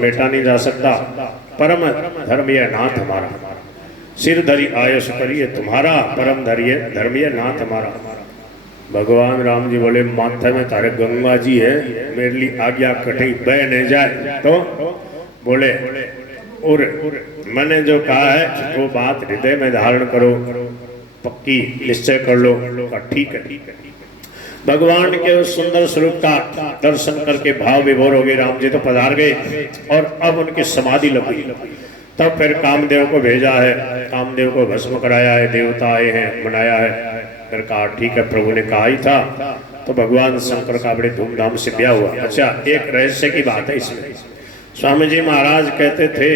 Meta नहीं जा सकता। परम धर्म यह नाथ हमारा, सिर धरी आयस करिए तुम्हारा, परम धर्म यह नाथ हमारा। भगवान राम जी बोले माथे में तारे गंगा जी है, मेरे लिए आज्ञा कटी बह नहीं जाए। तो बोले और मैंने जो कहा है वो बात हृदय में धारण करो, पक्की निश्चय कर लो। ठीक है। भगवान के उस सुंदर स्वरूप का दर्शन करके भाव विभोर हो गए। राम जी तो पधार गए और अब उनकी समाधि लग गई। तब फिर कामदेव को भेजा है, कामदेव को भस्म कराया है, देवता आए हैं, मनाया है। फिर कहा ठीक है, प्रभु ने कहा ही था। तो भगवान शंकर का बड़े धूमधाम से ब्याह हुआ। अच्छा, एक रहस्य की बात है इसमें। स्वामी जी महाराज कहते थे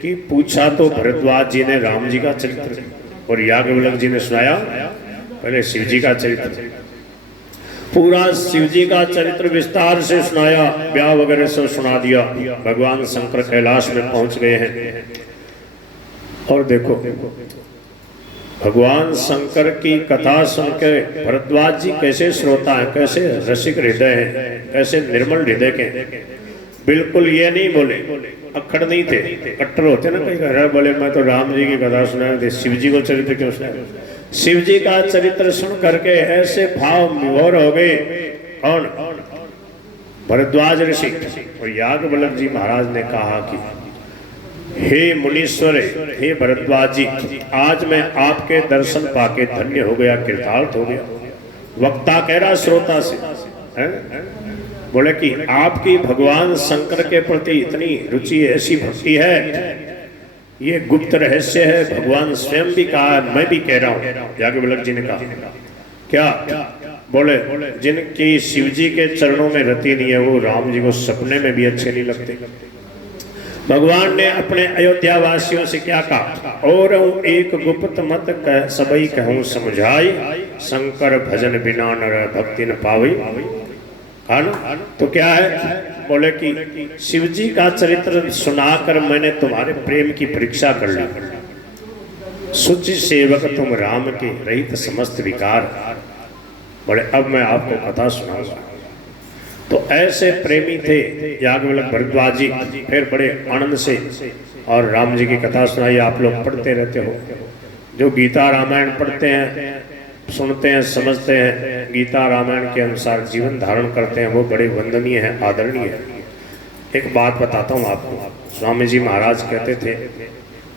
कि पूछा तो भरद्वाज जी ने राम जी का चरित्र और याज्ञवल्क्य जी ने सुनाया पहले शिव जी का चरित्र। पूरा शिव जी का चरित्र विस्तार से सुनाया, ब्याह वगैरह सब सुना दिया। भगवान शंकर कैलाश में पहुंच गए हैं। और देखो भगवान शंकर की कथा सुनकर भरद्वाज जी कैसे श्रोता है, कैसे रसिक हृदय है, कैसे निर्मल हृदय के। बिल्कुल ये नहीं बोले, अक्खड़ नहीं थे, कट्टर होते ना कई घर बोले मैं तो राम जी की कथा सुना थे, शिव जी को चरित्र क्यों सुना। शिव जी का चरित्र सुन करके ऐसे भाव विभोर हो गए। कौन? भरद्वाज ऋषि। और याज्ञवल्क्य जी महाराज ने कहा कि हे मुनीश्वर, हे भरद्वाज जी, आज मैं आपके दर्शन पाके धन्य हो गया, कृतार्थ हो गया। वक्ता कह रहा श्रोता से है? बोले कि आपकी भगवान शंकर के प्रति इतनी रुचि, ऐसी भक्ति है, ये गुप्त रहस्य है। भगवान स्वयं भी कहा, मैं भी कह रहा हूँ। याज्ञवल्क्य जी ने कहा क्या? बोले जिनकी शिव जी के चरणों में रति नहीं है वो राम जी को सपने में भी अच्छे नहीं लगते। भगवान ने अपने अयोध्या वासियों से क्या कहा? और एक गुप्त मत कह सबई कहूँ समझाई, शंकर भजन बिना नर भक्ति न पावई। तो क्या है? बोले कि शिव जी का चरित्र सुनाकर मैंने तुम्हारे प्रेम की परीक्षा कर ली। सुचि सेवक तुम राम के, रहित समस्त विकार। बोले अब मैं आपको कथा सुनाऊंगा। तो ऐसे प्रेमी थे याज्ञवल्क्य भरद्वाज जी। फिर बड़े आनंद से और राम जी की कथा सुनाई। आप लोग पढ़ते रहते हो, जो गीता रामायण पढ़ते हैं, सुनते हैं, समझते हैं, गीता रामायण के अनुसार जीवन धारण करते हैं, वो बड़े वंदनीय हैं, आदरणीय है। एक बात बताता हूँ आपको। स्वामी जी महाराज कहते थे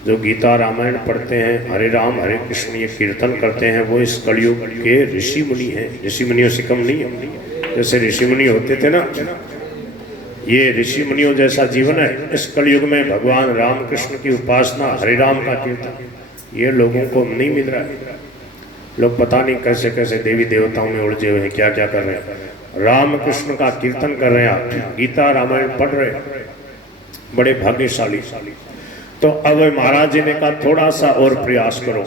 जो गीता रामायण पढ़ते हैं, हरे राम हरे कृष्ण ये कीर्तन करते हैं, वो इस कलयुग के ऋषि मुनि हैं। ऋषि मुनियों से कम नहीं है। जैसे ऋषि मुनि होते थे ना, ये ऋषि मुनियों जैसा जीवन है। इस कलयुग में भगवान राम कृष्ण की उपासना, हरे राम का कीर्तन, ये लोगों को नहीं मिल रहा है। लोग पता नहीं कैसे कैसे देवी देवताओं में उलझे हुए हैं, क्या क्या कर रहे हैं। राम कृष्ण का कीर्तन कर रहे हैं, आप गीता रामायण पढ़ रहे हैं, बड़े भाग्यशाली। तो अब महाराज जी ने कहा थोड़ा सा और प्रयास करो,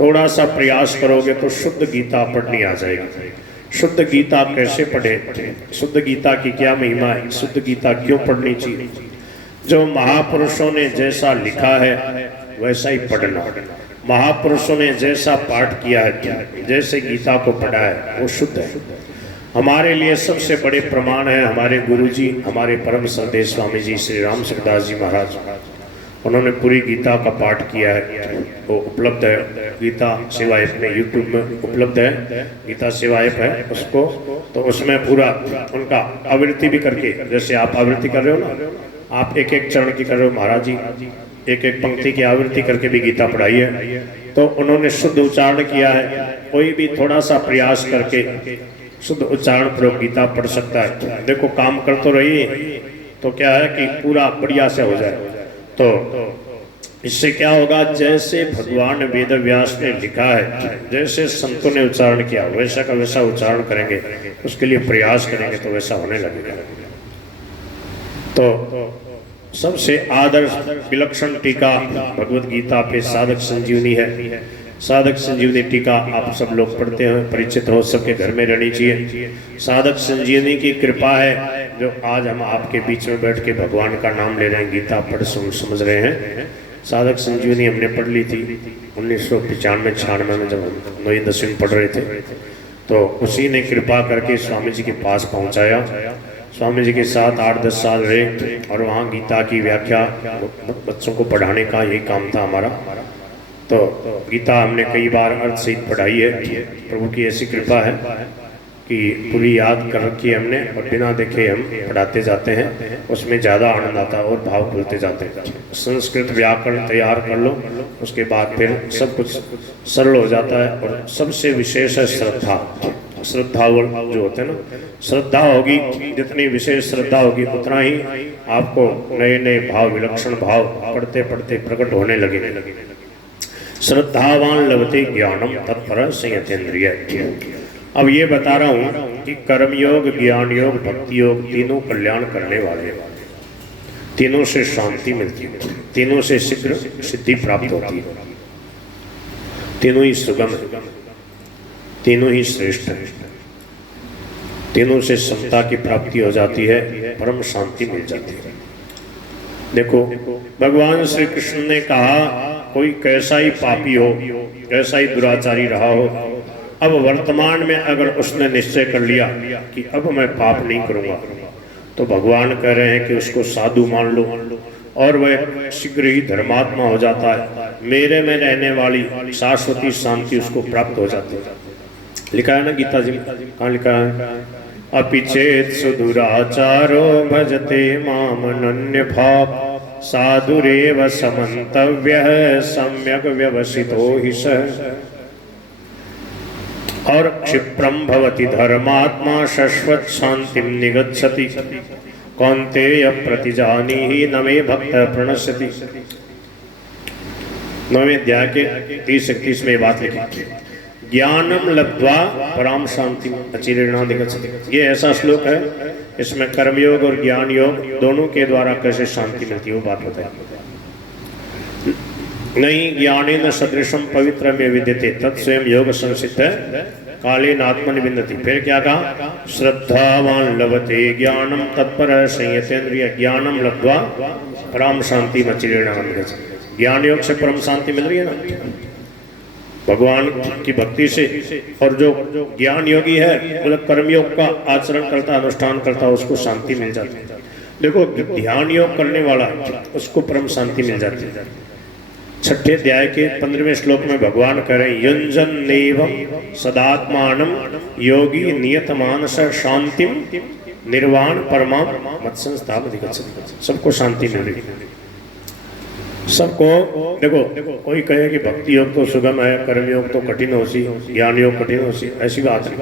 थोड़ा सा प्रयास करोगे तो शुद्ध गीता पढ़नी आ जाएगी। शुद्ध गीता कैसे पढ़े? शुद्ध गीता की क्या महिमा है? शुद्ध गीता क्यों पढ़नी चाहिए? जो महापुरुषों ने जैसा लिखा है वैसा ही पढ़ना। महापुरुषों ने जैसा पाठ किया है, जैसे गीता को पढ़ा है, वो शुद्ध है। हमारे लिए सबसे बड़े प्रमाण है हमारे गुरुजी, हमारे परम श्रद्धेय स्वामी जी श्री राम सुखदास जी महाराज। उन्होंने पूरी गीता का पाठ किया है, वो उपलब्ध है गीता सेवा ऐप में, यूट्यूब में उपलब्ध है। गीता सेवा ऐप है उसको, तो उसमें पूरा उनका आवृत्ति भी करके, जैसे आप आवृत्ति कर रहे हो ना, आप एक एक चरण की कर रहे हो, महाराज जी एक एक पंक्ति की आवृत्ति करके भी गीता पढ़ाई है। तो उन्होंने शुद्ध उच्चारण किया है। कोई भी थोड़ा सा प्रयास करके शुद्ध उच्चारण पूर्वक गीता पढ़ सकता है। देखो काम कर तो रही तो क्या है कि पूरा बढ़िया से हो जाए। तो इससे क्या होगा, जैसे भगवान वेद व्यास ने लिखा है, जैसे संतों ने उच्चारण किया वैसा का वैसा उच्चारण करेंगे, उसके लिए प्रयास करेंगे तो वैसा होने लगेगा। तो सबसे आदर्श विलक्षण टीका भगवत गीता पे साधक संजीवनी है। साधक संजीवनी टीका आप सब लोग पढ़ते हैं, परिचित हो, सबके घर में रहनी चाहिए। साधक संजीवनी की कृपा है जो आज हम आपके बीच में बैठ के भगवान का नाम ले रहे हैं, गीता पढ़ समझ रहे हैं। साधक संजीवनी हमने पढ़ ली थी 1995-96 में, जब हम 9वीं 10वीं पढ़ रहे थे। तो उसी ने कृपा करके स्वामी जी के पास पहुंचाया। स्वामी जी के साथ 8-10 साल रहे और वहाँ गीता की व्याख्या बच्चों को पढ़ाने का यही काम था हमारा। तो गीता हमने कई बार अर्थ सहित पढ़ाई है। प्रभु की ऐसी कृपा है कि पूरी याद कर रखी है हमने और बिना देखे हम पढ़ाते जाते हैं, उसमें ज़्यादा आनंद आता है और भाव खुलते जाते हैं। संस्कृत व्याकरण तैयार कर लो, उसके बाद फिर सब कुछ सरल हो जाता है। और सबसे विशेष है श्रद्धा। श्रद्धावल जो होते हैं ना, श्रद्धा होगी, जितनी विशेष श्रद्धा होगी उतना ही आपको नए नए भाव, विलक्षण भाव पढ़ते पढ़ते प्रकट होने लगेंगे। श्रद्धावान लभते ज्ञानम तत्पर संयतेन्द्रिय। अब ये बता रहा हूँ कि कर्मयोग, ज्ञान योग, भक्ति योग तीनों कल्याण करने वाले, तीनों से शांति मिलती है, तीनों से शीघ्र सिद्धि प्राप्त होती है, तीनों ही सुगम है, तीनों ही श्रेष्ठ है, तीनों से समता की प्राप्ति हो जाती है, परम शांति मिल जाती है। देखो भगवान श्री कृष्ण ने कहा कोई कैसा ही पापी हो, कैसा ही दुराचारी रहा हो, अब वर्तमान में अगर उसने निश्चय कर लिया कि अब मैं पाप नहीं करूंगा, तो भगवान कह रहे हैं कि उसको साधु मान लो और वह शीघ्र ही धर्मात्मा हो जाता है। मेरे में रहने वाली शाश्वती शांति उसको प्राप्त हो जाती है। लिखा है ना गीता जी, कहाँ लिखा है? अपिचेत सुदुराचारो भजते माम अनन्य भाव साधुरेव समन्तव्यः सम्यक व्यवसितो हि सः। और क्षिप्रम भवति धर्मात्मा शश्वत शांतिम निगच्छति कौन्तेय प्रतिजानीहि न मे भक्त प्रणश्यति। 9वें अध्याय के 30-31 में बात लिखी, ज्ञानम लब्ध्वा पराम शांति अचिरेण निगच्छति। ये ऐसा श्लोक है, इसमें कर्मयोग और ज्ञान योग दोनों के द्वारा कैसे शांति मिलती है वो बात बताई। नहीं ज्ञानेन सदृशम पवित्र में विद्यते तत्स्वयं योग संसिद्ध कालेन आत्मनिविन्दति। फिर क्या कहा? श्रद्धावान लभते ज्ञानम तत्पर संयतेन्द्रिय ज्ञानम लब्ध्वा परम शांति मचिरेण। ज्ञान योग से परम शांति मिल रही है ना भगवान की भक्ति से। और जो ज्ञान योगी है मतलब कर्मयोग का आचरण करता, अनुष्ठान करता, उसको शांति मिल जाती है। देखो ध्यान योग करने वाला उसको परम शांति मिल जाती है। 6ठे अध्याय के 15वें श्लोक में भगवान कह रहे हैं, युञ्जन नैवं सदात्मानं योगी नियत मानस शांतिम निर्वाण परमां मत्संस्थाम अधिगच्छति। सबको शांति मिल रही है, सबको। देखो कोई कहे कि भक्ति योग तो सुगम है, कर्म योग तो कठिन हो सी, ज्ञान योग कठिन हो सी, ऐसी बात नहीं।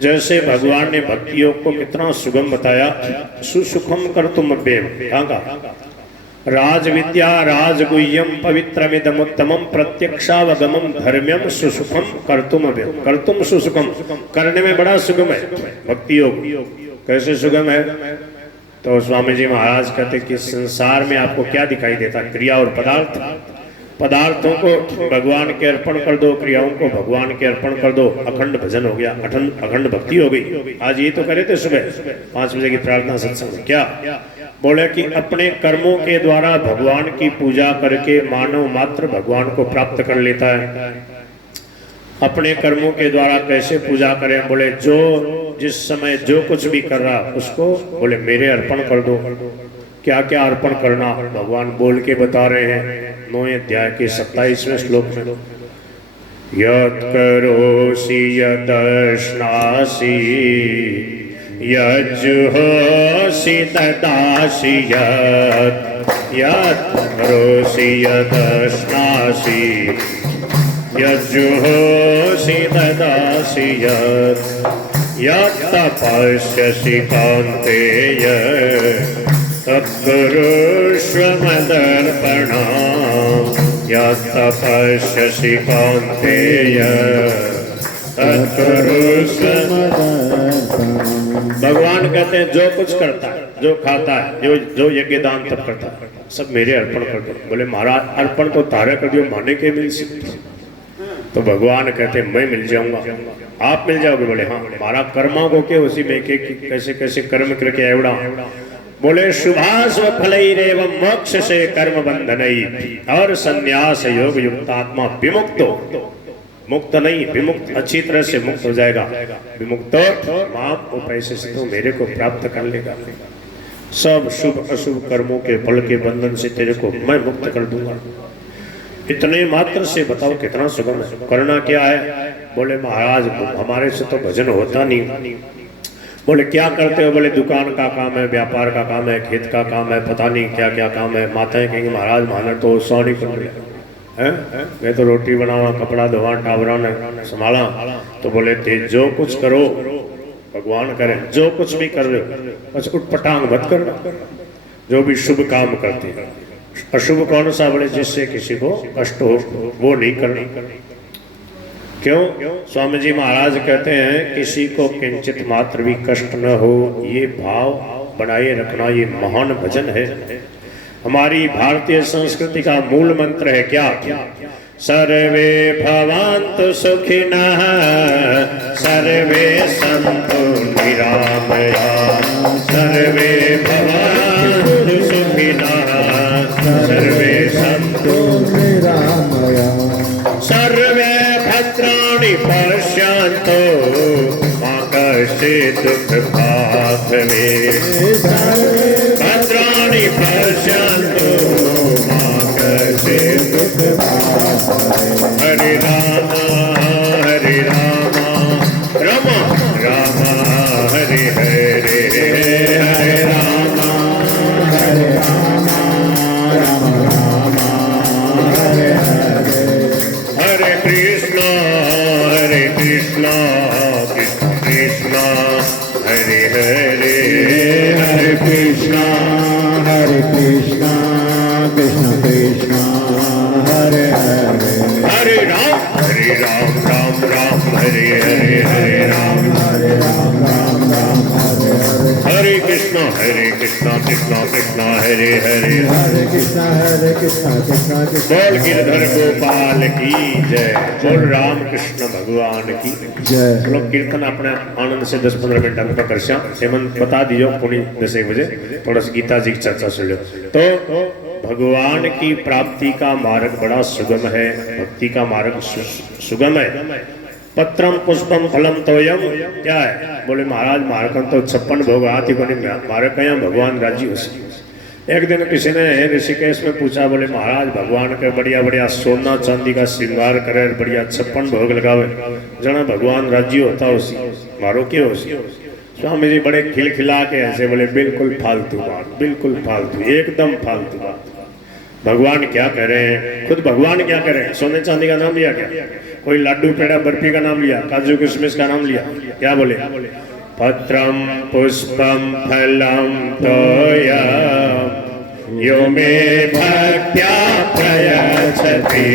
जैसे भगवान ने भक्ति योग को कितना सुगम बताया, सुसुखम कर्तुम अभ्यम, कहाँ का? राज विद्या राजगुह्यम पवित्रमिदमुत्तमम प्रत्यक्षावगमम धर्म्यम सुसुखम कर्तुम अभ्यम। कर्तुम सुसुखम, करने में बड़ा सुगम है भक्ति योग। कैसे सुगम है? तो स्वामी जी महाराज कहते कि संसार में आपको क्या दिखाई देता? क्रिया और पदार्थ। पदार्थों को भगवान के अर्पण कर दो, क्रियाओं को भगवान के अर्पण कर दो, अखंड भजन हो गया, अखंड भक्ति हो गई। आज ये तो करे थे सुबह 5 बजे की प्रार्थना सत्संग। क्या बोले कि अपने कर्मों के द्वारा भगवान की पूजा करके मानव मात्र भगवान को प्राप्त कर लेता है। अपने कर्मों के द्वारा कैसे पूजा करें? बोले जो जिस समय जो कुछ भी कर रहा उसको बोले मेरे अर्पण कर दो। क्या क्या अर्पण करना भगवान बोल के बता रहे हैं 9वें अध्याय के 27वें श्लोक में। यत् करोसि यदश्नासि यज्जुहोसि ददासि यत् करोसि यदश्नासि यज्जुहोसि ददासि यत् तपस्यसि कौन्तेय तत्कुरुष्व मदर्पणम् यत् तपस्यसि कौन्तेय तत्कुरुष्व मदर्पणम्। भगवान कहते हैं जो कुछ करता है, जो खाता है, जो यज्ञ दान तब करता है, सब मेरे अर्पण कर दो। बोले महाराज अर्पण तो तारे कर दियो, माने के मिल सकते। तो भगवान कहते हैं मैं मिल जाऊंगा, आप मिल जाओगे। बोले हाँ, हमारा कर्मा को क्या उसी में कैसे कैसे कर्म करके एवड़ा। बोले शुभाशुभ फलैरेवं मोक्ष से कर्म बंधनई और संन्यास योग युक्तात्मा विमुक्तो। मुक्त नहीं, विमुक्त, अच्छी तरह से मुक्त हो जाएगा। विमुक्त माप वो पैसे से तो मेरे को प्राप्त कर लेगा। सब शुभ अशुभ कर्मों के फल के बंधन से तेरे को मैं मुक्त कर दूंगा। इतने मात्र से बताओ कितना सुगम है। करना क्या है? बोले महाराज हमारे से तो भजन होता नहीं। बोले क्या करते हो? बोले दुकान का काम है, व्यापार का काम है, खेत का काम है, पता नहीं क्या क्या काम है। माताएं कहेंगे महाराज माने तो सॉरी कर लिया है, मैं तो रोटी बनावा, कपड़ा धोवा, टावरा ने संभाला। तो बोले थे जो कुछ करो भगवान करे, जो कुछ भी कर रहे हो बस उठपटांग मत करना। जो भी शुभ काम करते हैं, अशुभ कौन सा? बोले जिससे किसी को कष्ट हो वो नहीं करना। क्यों? स्वामी जी महाराज कहते हैं किसी को किंचित मात्र भी कष्ट न हो, ये भाव बनाए रखना, ये महान भजन है। हमारी भारतीय संस्कृति का मूल मंत्र है क्या? सर्वे भवन्तु सुखिनः सर्वे सन्तु निरामयाः सर्वे भवन्तु सुखिनः सर्वे सन्तु निरामयाः सर्वे भद्राणि पश्यन्तु मा कश्चित् दुःखभाग् भवेत् भद्राणि पश्यन्तु मा कश्चित् दुःखभाग् भवेत्। हरे राम राम राम हरे हरे, हरे राम राम हरे हरे, हरे कृष्णा कृष्ण कृष्ण हरे हरे, हरे कृष्णा कृष्ण कृष्ण हरे हरे, हरे राम राम राम हरे हरे, हरे राम राम हरे हरे, हरे कृष्ण कृष्ण कृष्ण हरे हरे, हरे कृष्ण कृष्ण बोल गिरधर गोपाल की जय, बोल राम कृष्ण भगवान की जय। लोग कीर्तन अपने आनंद से 10-15 मिनट अंक कर हेमंत बता दीजिए पुणी 10-1 बजे थोड़ा सा गीता जी की चर्चा सुन लो। तो भगवान की प्राप्ति का मार्ग बड़ा सुगम है, भक्ति का मार्ग सुगम है। पत्रम पुष्पम फलम तोयम क्या है? बोले महाराज मारकन तो 56 भोग आती को नहीं मारे कया भगवान राजी हो सके। एक दिन किसी ने ऋषिकेश में पूछा, बोले महाराज भगवान के बढ़िया बढ़िया सोना चांदी का श्रृंगार करे, बढ़िया 56 भोग लगावे, जना भगवान राजी होता उसी मारो क्यों उसी? स्वामी जी बड़े खिलखिला के ऐसे बोले बिल्कुल फालतू बात, बिल्कुल फालतू, एकदम फालतू बात। भगवान क्या कह रहे हैं? खुद भगवान क्या कह रहे हैं? सोने चांदी का नाम लिया क्या? कोई लाडू पेड़ा बर्फी का नाम लिया, काजू किशमिश का नाम लिया? क्या बोले? पत्रम पुष्पम फलम तोयम यो मे भक्त्या प्रयच्छति,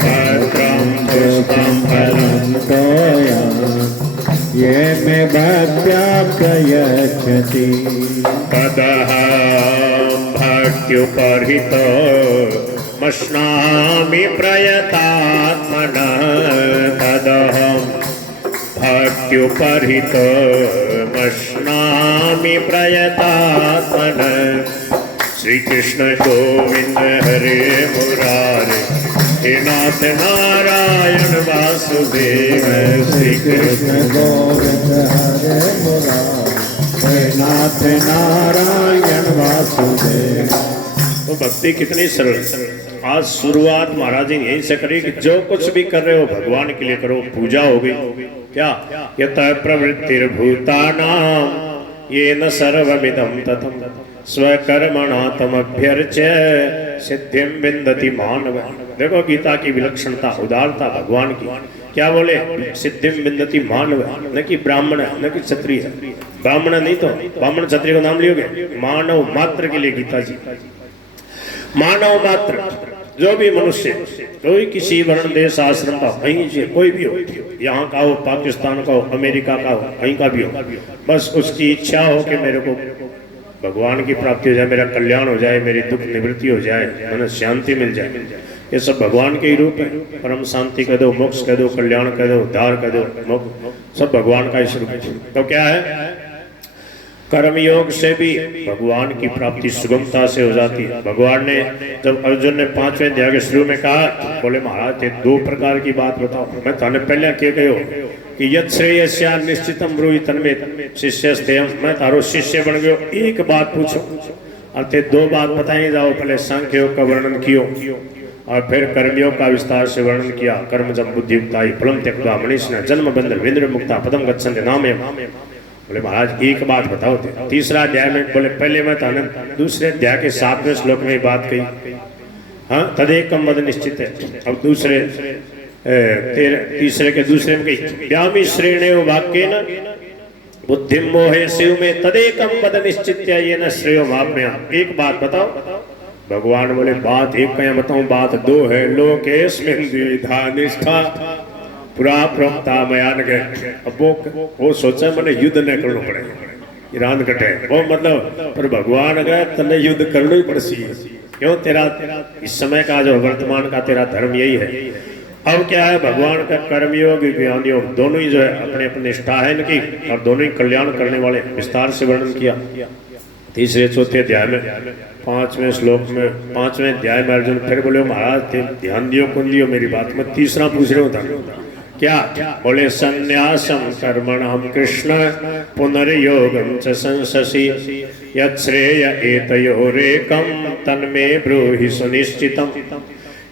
पत्रम पुष्पम फलम तोयम ये मे भक्त्या प्रयच्छति, तदहं भक्त्युपहृतो मश्नामि प्रयतात्मनः, तदहं भक्त्युपहृतो मश्नामि प्रयतात्मनः। श्री कृष्ण गोविंद हरे मुरारे, हे नाथ नारायण वासुदेव, श्री कृष्ण गोविंद हरे मुरारे, हे नाथ नारायण वासुदेव। तो भक्ति कितनी सरल। आज शुरुआत महाराज जी यही से करी कि जो कुछ भी कर रहे हो भगवान के लिए करो। पूजा हो गई क्या? यत प्रवृत्तिर्भूतानां येन सर्वमिदं ततं स्वकर्मणा तमभ्यर्च्य सिद्धिं विन्दति मानव। देखो गीता की विलक्षणता, उदारता भगवान की। क्या बोले? सिद्धिं विन्दति मानव, न कि ब्राह्मण, न कि क्षत्रिय। ब्राह्मण नहीं तो ब्राह्मण क्षत्रिय को नाम लियोगे? मानव मात्र के लिए गीता जी, मानव मात्र। जो भी मनुष्य, कोई किसी वर्ण देश आश्रम का, कहीं से कोई भी हो, यहाँ का हो, पाकिस्तान का हो, अमेरिका का हो, कहीं का भी हो, बस उसकी इच्छा हो कि मेरे को भगवान की प्राप्ति हो जाए, मेरा कल्याण हो जाए, मेरी दुख निवृत्ति हो जाए, मन शांति मिल जाए। ये सब भगवान के ही रूप है। परम शांति कह दो, मोक्ष कह दो, कल्याण कह दो, उद्धार कह दो, सब भगवान का ही स्वरूप है। तो क्या है? कर्मयोग से भी भगवान की प्राप्ति सुगमता से हो जाती है। भगवान ने जब अर्जुन ने 5वें अध्याय के शुरू में कहा, बोले महाराज ये 2 प्रकार की बात बताओ। मैं थाने पहले क्या कहो कि यद श्रेयस्या निश्चितम ब्रूहि तन्मे शिष्यस्तेयम, मैं तारो शिष्य बन गयो। एक बात पूछो और ते 2 बात बताई जाओ। पहले सांख्य योग का वर्णन कियो और फिर कर्मयोग का विस्तार से वर्णन किया। कर्म जब बुद्धि युक्ताई फलम त्यक्त्वा मनीषिणः जन्म बंधन विन्द्र मुक्ता पदम गच्छन्ति नामयम्। बोले महाराज एक बात बताओ थे। 3रा अध्याय में बोले पहले मैं थाने 2रे अध्याय के 7वें श्लोक में बात कही। हाँ तदेकम मद निश्चित है। अब 3रे के 2रे में कही व्यामी श्रेणेयो वाक्येन बुद्धिम मोहे शिव में तदेकम मद निश्चित ये न श्रेयो माप्नुयाम। एक बात बताओ। भगवान बोले बात एक कहीं बताऊं, बात 2 है। लोकेस्मिन् द्विविधा निष्ठा पुरा प्रवक्ता मयान गए। अब वो सोचा मैंने युद्ध न करना पड़ेगा, ईरान कटे वो मतलब, पर भगवान गए तने युद्ध करना ही पड़सी। क्यों? तेरा इस समय का जो वर्तमान का तेरा धर्म यही है। अब क्या है, भगवान का कर्मयोग ज्ञान योग दोनों ही जो है अपने अपने निष्ठा है इनकी, और दोनों ही कल्याण करने वाले। विस्तार से वर्णन किया 3रे 4थे अध्याय में। 5वें श्लोक में 5वें अध्याय में अर्जुन फिर बोले महाराज ध्यान दियो कौन दियो मेरी बात। मैं 3रा पूछ रहा हूँ क्या? बोले संन्यासम कर्मणः कृष्ण पुनर्योगं च संससि यत् श्रेय एतयोरेकं तन्मे ब्रूहि सुनिश्चितम।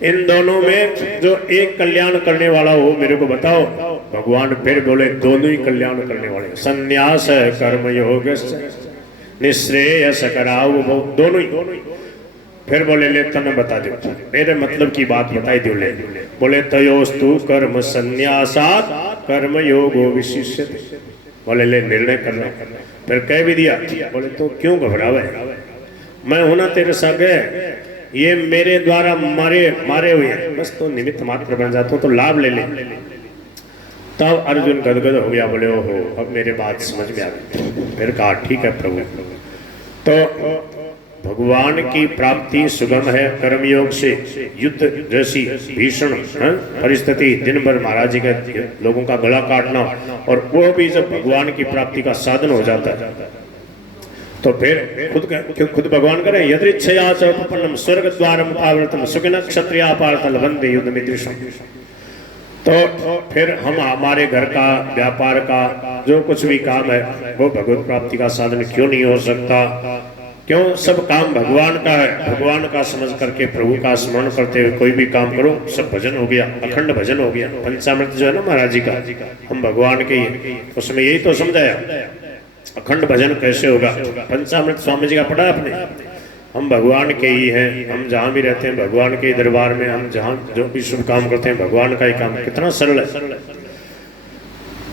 इन दोनों में जो एक कल्याण करने वाला हो मेरे को बताओ। भगवान फिर बोले दोनों ही कल्याण करने वाले। संन्यास कर्मयोग निःश्रेयस कराओ, दोनों ही। फिर बोले ले तने बता दो, मेरे मतलब की बात बताई दो। ले बोले तयोस्तु कर्म संन्यासात् कर्म योगो विशिष्यते। बोले ले निर्णय करना। फिर कह भी दिया। बोले तो क्यों घबरावे, मैं हूं ना तेरे संग, ये मेरे द्वारा मारे हुए हैं, बस तो निमित्त मात्र बन जाता हूं, तो लाभ ले ले। तब अर्जुन गदगद हो गया। बोले ओहो अब मेरे बात समझ में आ गई। फिर कहा ठीक है प्रभु। तो भगवान की प्राप्ति सुगम है कर्मयोग से। युद्ध जैसी भीषण परिस्थिति, दिन भर महाराज जी के लोगों का गला काटना, और वो भी जब भगवान की प्राप्ति का साधन हो जाता है तो फिर खुद भगवान करें यदृच्छया च उपपन्नम स्वर्ग द्वारम पावर्तम सुखिनः क्षत्रिया पार्थ लभन्ते युद्ध मिदृशम। तो फिर हम हमारे घर का व्यापार का जो कुछ भी काम है वो भगवत प्राप्ति का साधन क्यों नहीं हो सकता? क्यों? सब काम भगवान का है। भगवान का समझ करके प्रभु का स्मरण करते हुए कोई भी काम करो, सब भजन हो गया, अखंड भजन हो गया। पंचामृत जो है ना महाराज जी का, हम भगवान के ही, उसमें यही तो समझाया अखंड भजन कैसे होगा। पंचामृत स्वामी जी का पढ़ा आपने। हम भगवान के ही हैं, हम जहाँ भी रहते हैं भगवान के दरबार में, हम जहाँ जो भी शुभ काम करते हैं भगवान का ही काम। कितना सरल है।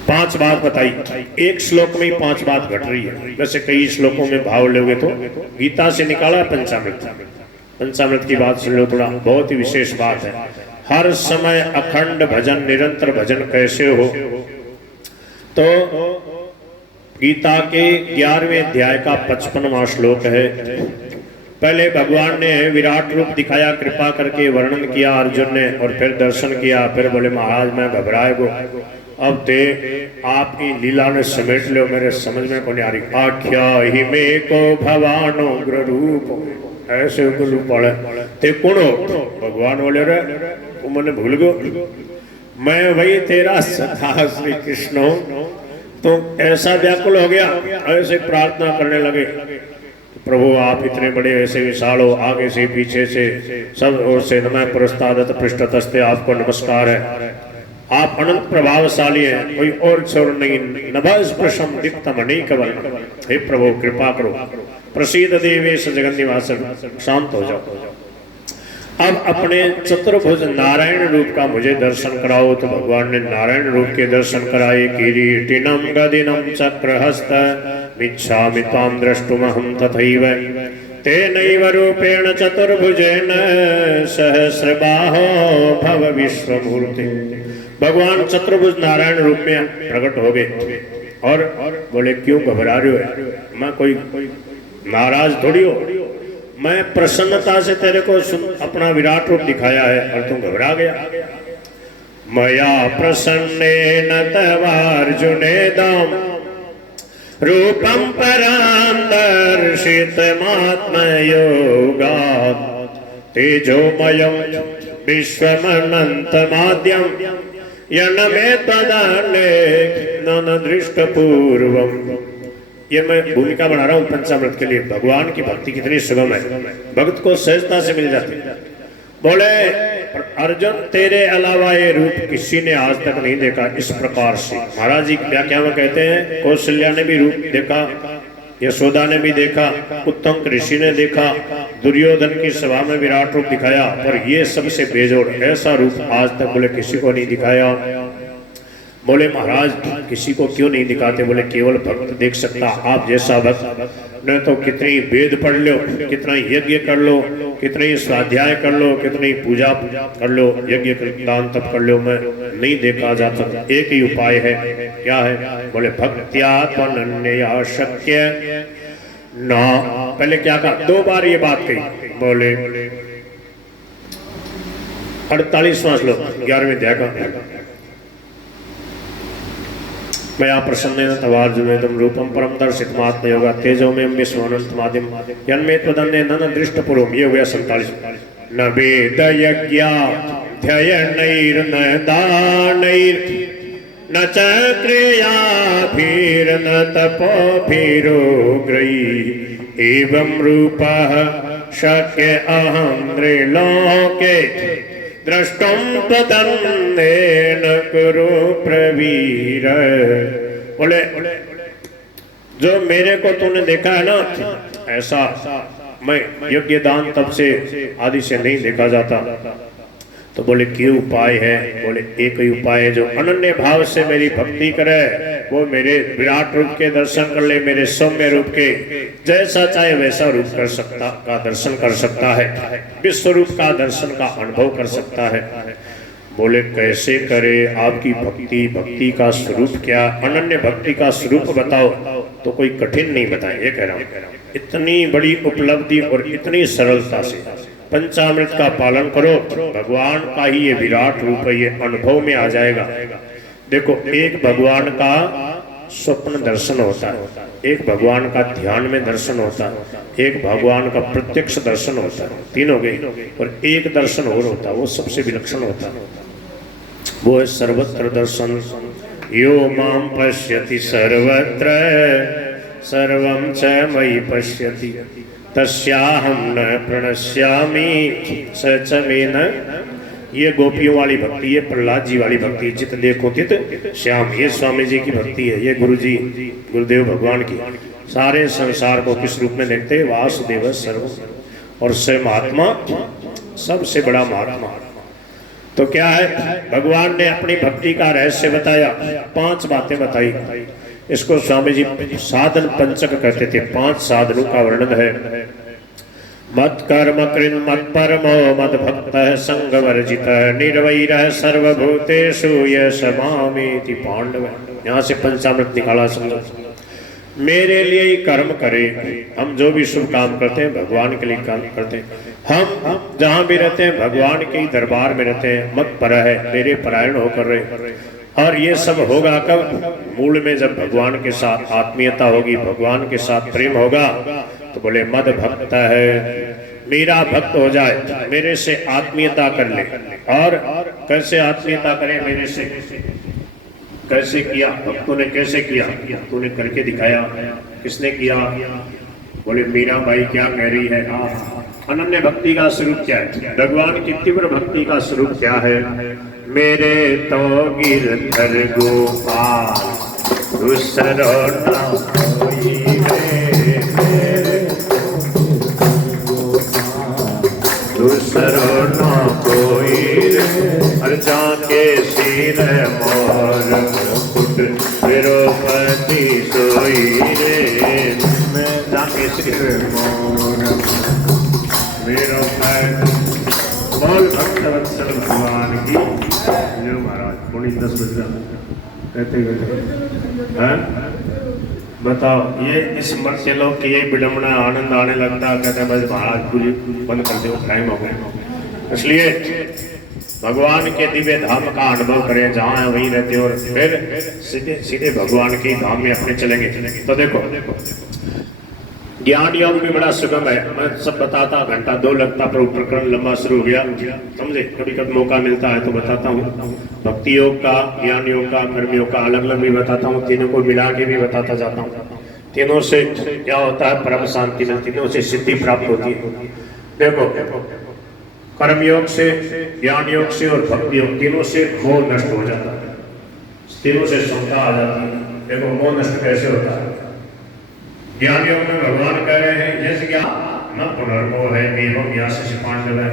5 बात बताई, एक श्लोक में ही 5 बात घट रही है। वैसे कई श्लोकों में भाव लोगे तो गीता से निकाला पंचामृत। पंचामृत की बात सुन लो थोड़ा, बहुत ही विशेष बात है। हर समय अखंड भजन, निरंतर भजन कैसे हो? तो गीता के 11वें अध्याय का 55वां श्लोक है। पहले भगवान ने विराट रूप दिखाया, कृपा करके वर्णन किया अर्जुन ने, और फिर दर्शन किया। फिर बोले महाराज मैं घबराए गो, अब ते आपकी लीला ने समेट लो, मेरे समझ में को नहीं आ रही। आख्या ही में को भवान उग्र रूप, ऐसे उग्र रूप पड़े ते कौन हो? भगवान बोले रे तू मैंने भूल गो, मैं वही तेरा सखा श्री कृष्ण हूँ। तो ऐसा व्याकुल हो गया, ऐसे प्रार्थना करने लगे प्रभु आप इतने बड़े ऐसे विशाल हो, आगे से पीछे से सब ओर से नमः पुरस्तादत पृष्ठतस्ते, आपको नमस्कार है, आप अनंत प्रभावशाली हैं, कोई और छोर नहीं। नभस्पृशम दीप्तम अनेक वर्ण, हे प्रभु कृपा करो, प्रसीद देवेश जगन्निवास, शांत हो जाओ। अब अपने चतुर्भुज नारायण रूप का मुझे दर्शन कराओ। तो भगवान ने नारायण रूप के दर्शन कराए। किरीटिनम गदिनम चक्रहस्त मिच्छामि त्वां द्रष्टुमहं तथैव तेनैव रूपेण चतुर्भुजेन सहस्रबाहो भव विश्वमूर्ति। भगवान चतुर्भुज नारायण रूप में प्रकट हो गए और बोले क्यों घबरा रहे हो? मैं कोई नाराज थोड़ी हो, मैं प्रसन्नता से तेरे को अपना विराट रूप दिखाया है और तुम घबरा गया। मया प्रसन्नेन तवार्जुनेदं रूपम परम दर्शितमात्मयोगात् तेजोमयं विश्वमनन्तमाद्यं यन्मे तदन्येन दृष्टपूर्वम। ये मैं भूमिका बना रहा हूँ पंचामृत के लिए। भगवान की भक्ति कितनी सुगम है, भक्त को सहजता से मिल जाती है। बोले अर्जुन तेरे अलावा ये रूप किसी ने आज तक नहीं देखा इस प्रकार से। महाराज जी व्याख्या में कहते हैं कौशल्या ने भी रूप देखा, यशोदा ने भी देखा, उत्तम ऋषि ने देखा, दुर्योधन की सभा में विराट रूप दिखाया, पर ये सबसे बेजोड़ ऐसा रूप आज तक बोले किसी को नहीं दिखाया। बोले महाराज किसी को क्यों नहीं दिखाते? बोले केवल भक्त देख सकता। आप जैसा भक्त न तो कितनी वेद पढ़ लो, कितना यज्ञ कर लो, कितनी स्वाध्याय कर लो, कितनी पूजा कर लो, यज्ञ दान तप कर लो, मैं नहीं देखा जाता। एक ही उपाय है, क्या है? बोले भक्त्यात्मनन्या शक्य ना। पहले क्या कहा? 2 बार ये बात कही। बोले 48वां श्लोक 11वें अध्याय का। मया प्रसन्नेन तवार्जुनेदं रूपं परम दर्शितमात्मयोगा तेजोमयं विश्वानन्तमाद्यं यन्मे त्वदन्येन न दृष्टपूर्वम्। ये हो गया 47। न वेदयज्ञाध्ययनैर्न दानैर्न च क्रियाभिर्न तपोभिरुग्रैः एवं रूपः शक्य अहं नृलोके द्रष्टुम त्वदन्येन कुरु प्रवीर। बोले जो मेरे को तूने देखा है ना, ऐसा मैं यज्ञ दान तप से आदि से नहीं देखा जाता। तो बोले क्या उपाय है? बोले एक ही उपाय है, जो अनन्य भाव से मेरी भक्ति करे वो मेरे विराट रूप के दर्शन कर ले, मेरे सौम्य रूप के जैसा चाहे वैसा रूप कर सकता का दर्शन कर सकता है, विश्व रूप का दर्शन का अनुभव कर सकता है। बोले कैसे करे? आपकी भक्ति, भक्ति का स्वरूप क्या? अनन्य भक्ति का स्वरूप बताओ। तो कोई कठिन नहीं बताए, ये कह रहा हूँ। इतनी बड़ी उपलब्धि और इतनी सरलता से पंचामृत का पालन करो, भगवान का ही ये विराट रूप है, ये अनुभव में आ जाएगा। देखो एक भगवान का स्वप्न दर्शन होता है, एक भगवान का ध्यान में दर्शन होता है, एक भगवान का प्रत्यक्ष दर्शन होता है, 3 हो गए। और एक दर्शन और होता है, वो सबसे विलक्षण होता है, वो है सर्वत्र दर्शन। यो मां पश्यति सर्वत्र सर्वं च मयि पश्यति तस्याहं न प्रणश्यामि स च मे न। ये गोपियों वाली भक्ति, ये प्रहलाद जी वाली भक्ति, जित देखो तित श्याम, ये स्वामी जी की भक्ति है, ये गुरु जी गुरुदेव भगवान की। सारे संसार को किस रूप में देखते हैं? वासुदेव सर्व, और से महात्मा सबसे बड़ा महात्मा। तो क्या है? भगवान ने अपनी भक्ति का रहस्य बताया, 5 बातें बताई। इसको स्वामी जी साधन पंचक कहते थे। 5 साधनों का वर्णन है। मत कर्म कृन मत परमो मत भक्त संग वर्जित निर्वैर सर्वभूतेषु यशमामेति पांडव। यहाँ से पंचामृत निकाला समझो। मेरे लिए ही कर्म करे। हम जो भी शुभ काम करते हैं भगवान के लिए काम करते हैं। हम जहाँ भी रहते हैं भगवान के ही दरबार में रहते हैं। मत पर है, मेरे परायण होकर रहे। और ये सब होगा कब? मूल में जब भगवान के साथ आत्मीयता होगी, भगवान के साथ प्रेम होगा। तो बोले मद भक्त है, मेरा भक्त हो जाए, मेरे से आत्मीयता कर ले। और कैसे आत्मीयता करे मेरे से? कैसे किया? भक्तों ने कैसे किया? तूने करके दिखाया। किसने किया? बोले मीरा बाई क्या कह रही है? अनन्य भक्ति का स्वरूप क्या है? भगवान की तीव्र भक्ति का स्वरूप क्या है? मेरे तो गिरधर गोपाल दूसरो ना कोई रे, दूसरो ना कोई रे। हर जाके सिर मोर विरोपति सोई रे, मैं जाके सिर मोर विरोपति। बोल भक्त वत्सल भगवान की जो। महाराज पुणी 10 बजे कहते हैं। बताओ ये इस मर्त्य लोग की ये विडम्बना आनंद आने लगता, कहते हैं बस महाराज पूरी बंद कर दो, टाइम हो गया। इसलिए भगवान के दिव्य धाम का अनुभव करें, जहाँ वहीं रहते और फिर सीधे सीधे भगवान के धाम में अपने चलेंगे। तो देखो ज्ञान योग भी बड़ा सुगम है, मैं सब बताता, घंटा 2 लगता पर प्रकरण लंबा शुरू हो गया, समझे। कभी कभी मौका मिलता है तो बताता हूँ। भक्ति योग का, ज्ञान योग का, कर्म योग का अलग अलग भी बताता हूँ, तीनों को मिला के भी बताता जाता हूँ। तीनों से क्या होता है, परम शांति मिलती, तीनों से सिद्धि प्राप्त होती है। देखो कर्म योग से, ज्ञान योग से और भक्ति योग, तीनों से मोह नष्ट हो जाता है, तीनों से समता आ जाती है। देखो मोह नष्ट कैसे होता है। ज्ञान योग में भगवान कह रहे हैं, जैसे क्या न पुनर्मोह है एवं यास पांडव है।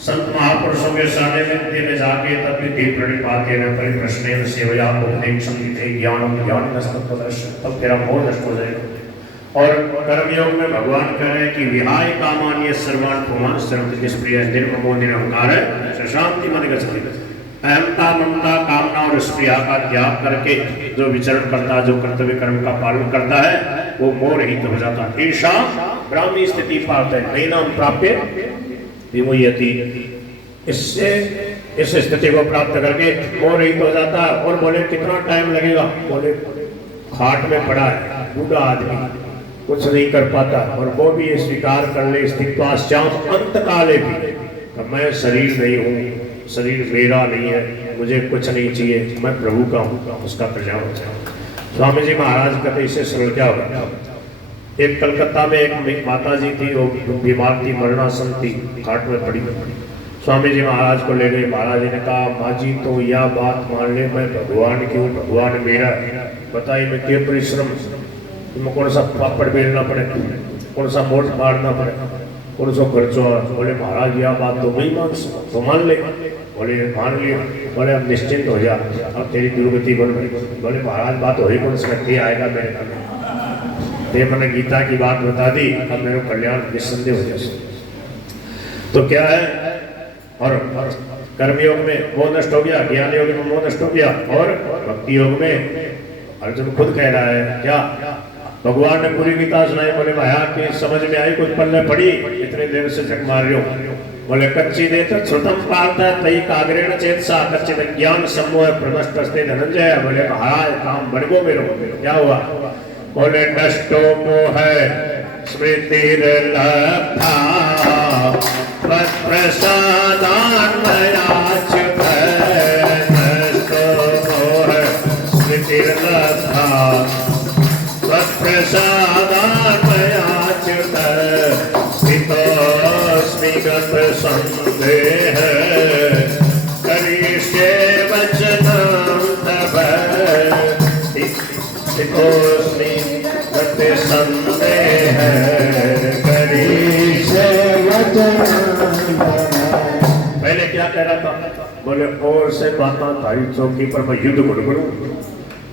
संत महापुरुषों के सामने में जाके तब भी प्रणिपाते न परिप्रश्नेन सेवया उपदेश संगीते ज्ञानम ज्ञान नष्ट, तब तेरा मोह नष्ट हो जाएगा। और कर्मयोग में भगवान कह रहे हैं कि विहाय कामान्य सर्वान पुमान सर्व निष्प्रिय निर्ममो निरहंकार है शांति मन गति। अहमता ममता कामना और स्प्रिया का त्याग करके जो विचरण करता है, जो कर्तव्य कर्म का पालन करता है, वो मोह रहित हो जाता है। ईर्षा ब्राह्मी स्थिति प्राप्त है, नई नाम प्राप्य विमुह्यति। इससे इस स्थिति को प्राप्त करके मोह रहित हो जाता है। और बोले कितना टाइम लगेगा, बोले खाट में पड़ा है बूढ़ा आदमी, कुछ नहीं कर पाता, और वो भी ये स्वीकार कर ले स्थित्वाश्चात अंत काले भी, मैं शरीर नहीं हूँ, शरीर मेरा नहीं है, मुझे कुछ नहीं चाहिए, मैं प्रभु का हूँ, उसका प्रजा हो जाए। स्वामी जी महाराज कहते इससे सरल क्या होगा। एक कलकत्ता में एक माता जी थी, वो बीमार थी, मरणासन थी, खाट में पड़ी। स्वामी जी महाराज को ले गए। महाराज जी ने कहा, माँ जी तो यह बात मान ले, मैं भगवान की हूँ, भगवान मेरा, बताइए मैं क्या परिश्रम, तुम्हें कौन सा पापड़ बेलना पड़े, कौन सा मोट मारना पड़े, कौन सा खर्चो। बोले महाराज यह बात तो नहीं मान सकता, तो मान ले। बोले मान लिया। बोले अब निश्चिंत हो जा, अब तेरी दुर्गति बन गई। बोले महाराज बात हो ही कौन सकती, आएगा मेरे घर, ये मैंने गीता की बात बता दी, अब मेरे कल्याण निस्संदेह हो जाए। तो क्या है, और कर्मयोग में मोह नष्ट हो गया, ज्ञान योग में मोह नष्ट हो गया, और भक्ति योग में अर्जुन खुद कह रहा है क्या, भगवान ने पूरी गीता सुनाई। बोले माया की समझ में आई, कुछ पल्ले पड़ी, इतने देर से झक मार रहे हो। बोले कच्ची दे तो श्रुतम पार्थ तई काग्रेण चेतसा कच्चित ज्ञान सम्मोह प्रमस्तस्ते धनंजय। बोले महाराज काम बढ़ गो मेरे, क्या हुआ। बोले नष्टो मोह स्मृतिर्लब्धा प्रसादान्मयाच्युत, नष्टो मोह स्मृतिर्लब्धा प्रसादान्मयाच्युत, स्थितोऽस्मि गतसन्देह करिष्ये वचनं तव, स्थितोऽस्मि गतसन्देह करिष्ये वचनं तव। पहले क्या कह रहा था, बोले और से बात तारी चौकी पर मैं युद्ध करूं।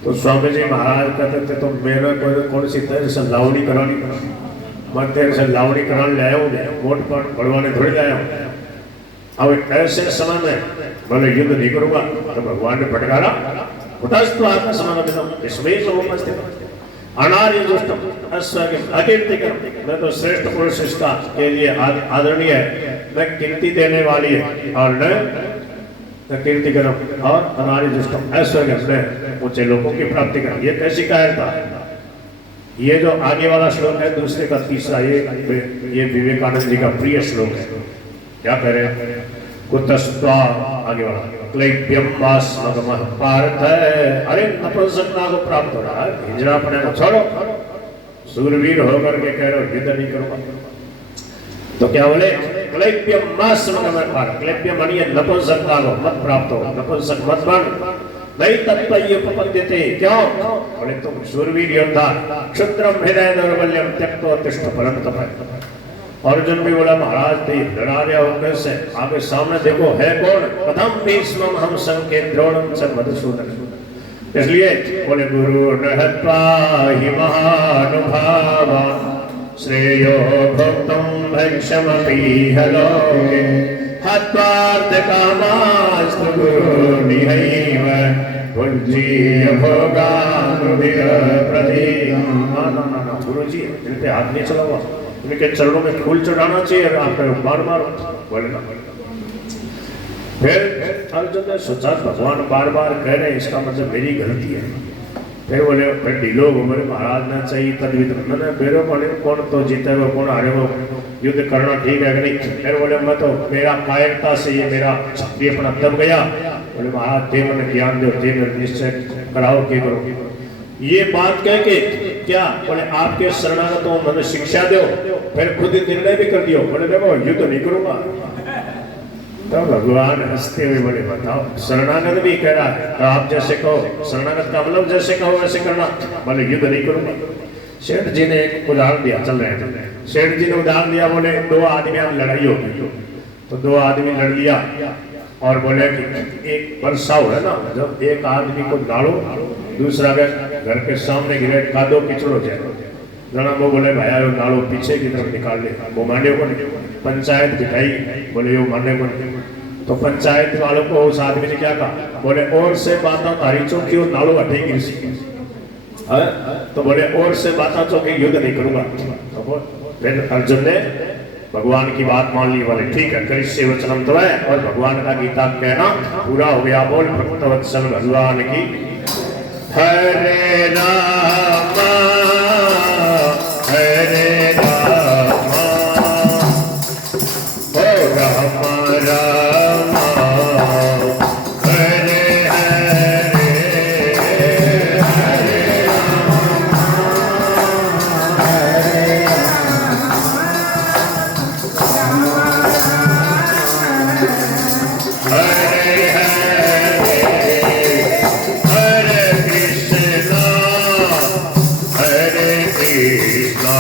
तो स्वामी जी महाराज कहते थे तो मेरा कौन सी तेरे से लावणी करानी, मैं तेरे से लावणी कराने लाया हूँ, वोट पर बढ़वाने थोड़ी लाया हूँ। अब ऐसे समय में बोले युद्ध नहीं करूंगा, तो भगवान ने फटकारा, उतस्तु आत्मा समान इसमें अनार्य दुष्टम अकीर्तिकम, मैं तो श्रेष्ठ पुरुष इसका के लिए आदरणीय है, मैं कीर्ति देने वाली है, और न कीर्ति करम और अनार्य दुष्टम ऐश्वर्य में ऊंचे लोगों की प्राप्ति करम। ये कैसी कायरता है। ये जो आगे वाला श्लोक है दूसरे का तीसरा, ये विवेकानंद जी का प्रिय श्लोक है। क्या कह रहे हैं, कुतस्त्वा आगे वाला क्लैप्यम वास्मगमः पार्थ, अरे नपुंसकता को प्राप्त हो रहा है, हिजड़ापने को छोड़ो, सूरवीर होकर के कह रहे हो युद्ध नहीं करूंगा। तो क्या बोले, क्लैप्यम वास्मगमः पार्थ, क्लैप्यम मानिए नपुंसकता को मत प्राप्त हो, नपुंसक मत बन, नहीं तत्पद्यते, क्यों बोले तुम शूरवीर योद्धा, क्षुद्रम हृदय दौर्बल्यम त्यक्तो तिष्ठ फलं तप। अर्जुन भी बोला महाराज थे डरा रहे हो कैसे, आगे सामने देखो है कौन, कथम भीष्मं हम संके द्रोणं च मधुसूदन। इसलिए बोले गुरु नहत्वा हि महानुभावा श्रेयो भोक्तुं भैक्षमपीह लोके, हत्वार्थ कामास्तु गुरुर्निहैव भुज्जीय भोगानुभिरप्रति। गुरुजी इन पे हाथ नहीं चलाओ, उनके चरणों में फूल चढ़ाना चाहिए, और आप मार मारो। बोले ना फिर अर्जुन ने सोचा भगवान बार बार कह रहे हैं, इसका मतलब मेरी गलती है। फिर बोले, फिर ढीलो बोले महाराज ना चाहिए तद्वित मैंने बेरो बोले कौन तो जीतेगा कौन हारेगा, युद्ध करना ठीक है कि नहीं। फिर बोले मैं तो मेरा कायरता से ये मेरा क्षत्रिय अपना दब गया। बोले महाराज दे मैंने ज्ञान दो, दे मेरे निश्चय कराओ के करो। ये बात कह के क्या बोले आपके शरणागतों मैंने शिक्षा दो, फिर खुद निर्णय भी कर दियो। बोले देखो युद्ध नहीं करूंगा। तो भगवान हंसते हुए बोले बताओ, शरणागत भी कह रहा है तो आप जैसे कहो, शरणागत का मतलब जैसे कहो वैसे करना। बोले युद्ध नहीं करूंगा। सेठ जी ने एक उदाहरण दिया, चल रहे हैं सेठ जी ने उदाहरण दिया। बोले दो आदमी में लड़ाई हो गई, तो दो आदमी लड़ लिया और बोले कि एक वर्षा हो है ना, जब एक आदमी को डालो दूसरा घर के सामने गिरे कादो किचड़ हो जाए। जना वो बोले भाई नालो पीछे की तरफ निकाल ले, वो माने को नहीं। पंचायत बिठाई, बोले यो माने को नहीं। तो पंचायत वालों को उस आदमी ने क्या कहा, बोले और से बाता तारी चौकी और नालो हटेगी इसी। तो बोले और से बाता चौकी युद्ध नहीं करूंगा। तो फिर अर्जुन ने भगवान की बात मान ली। बोले ठीक है करिष्ये वचनम तव, और भगवान का गीता कहना पूरा हो गया। बोल भक्तवत्सल भगवान की। हरे राम हरे राम राम राम हरे हरे हरे राम हरे हरे हरे कृष्णा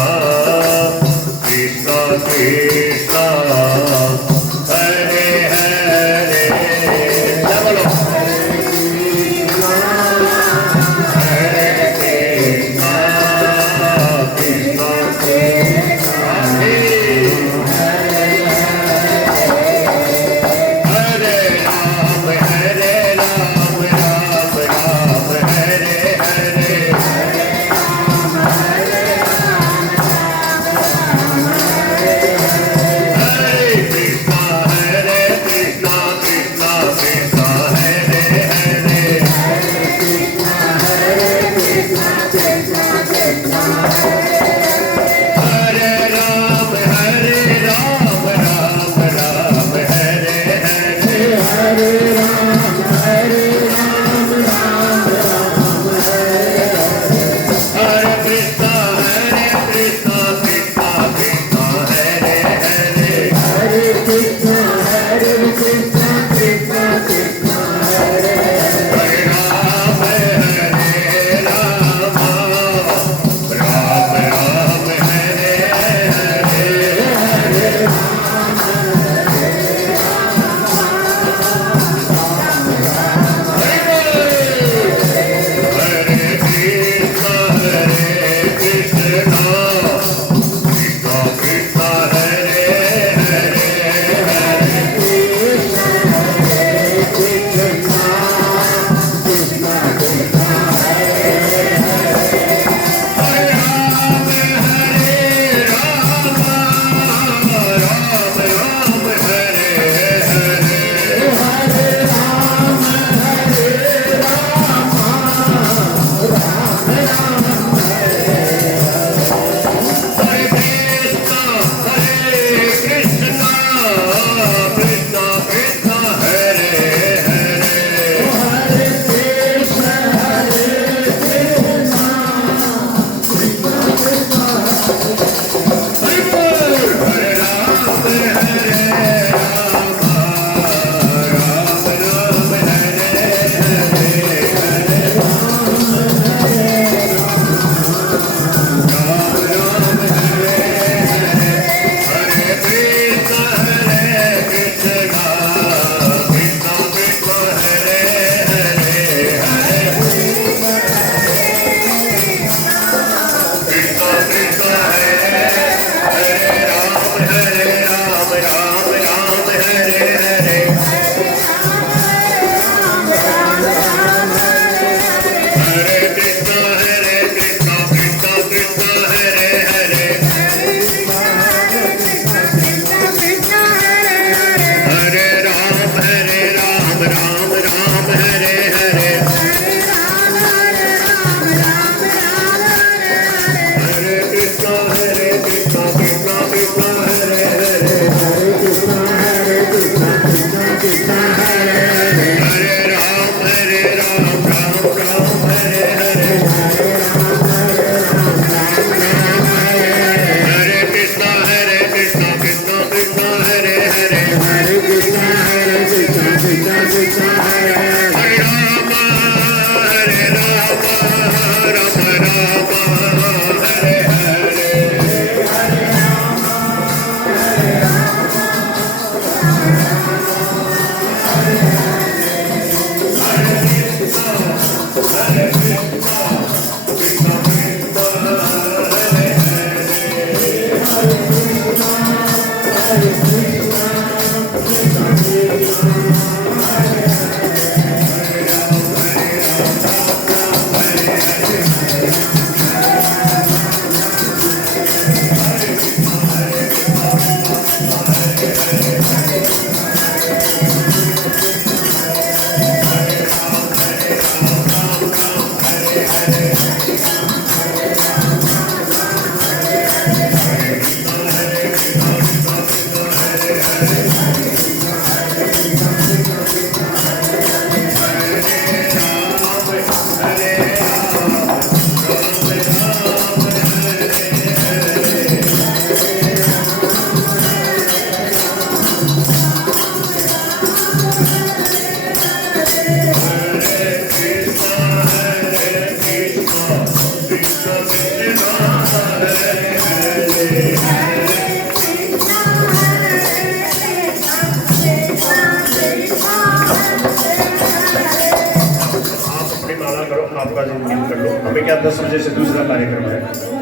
आपका जिंदगी कर लो। हमें क्या 10 बजे से दूसरा कार्यक्रम है,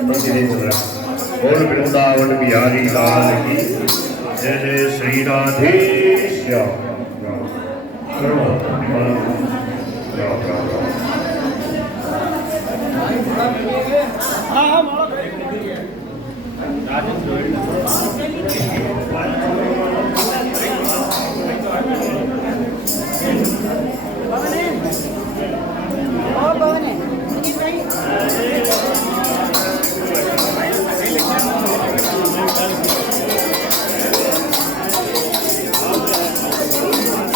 प्रतिदिन चल रहा। बोल वृंदावन बिहारी लाल की जय जय Shri Radhesh. Bawang ni. Ini baik.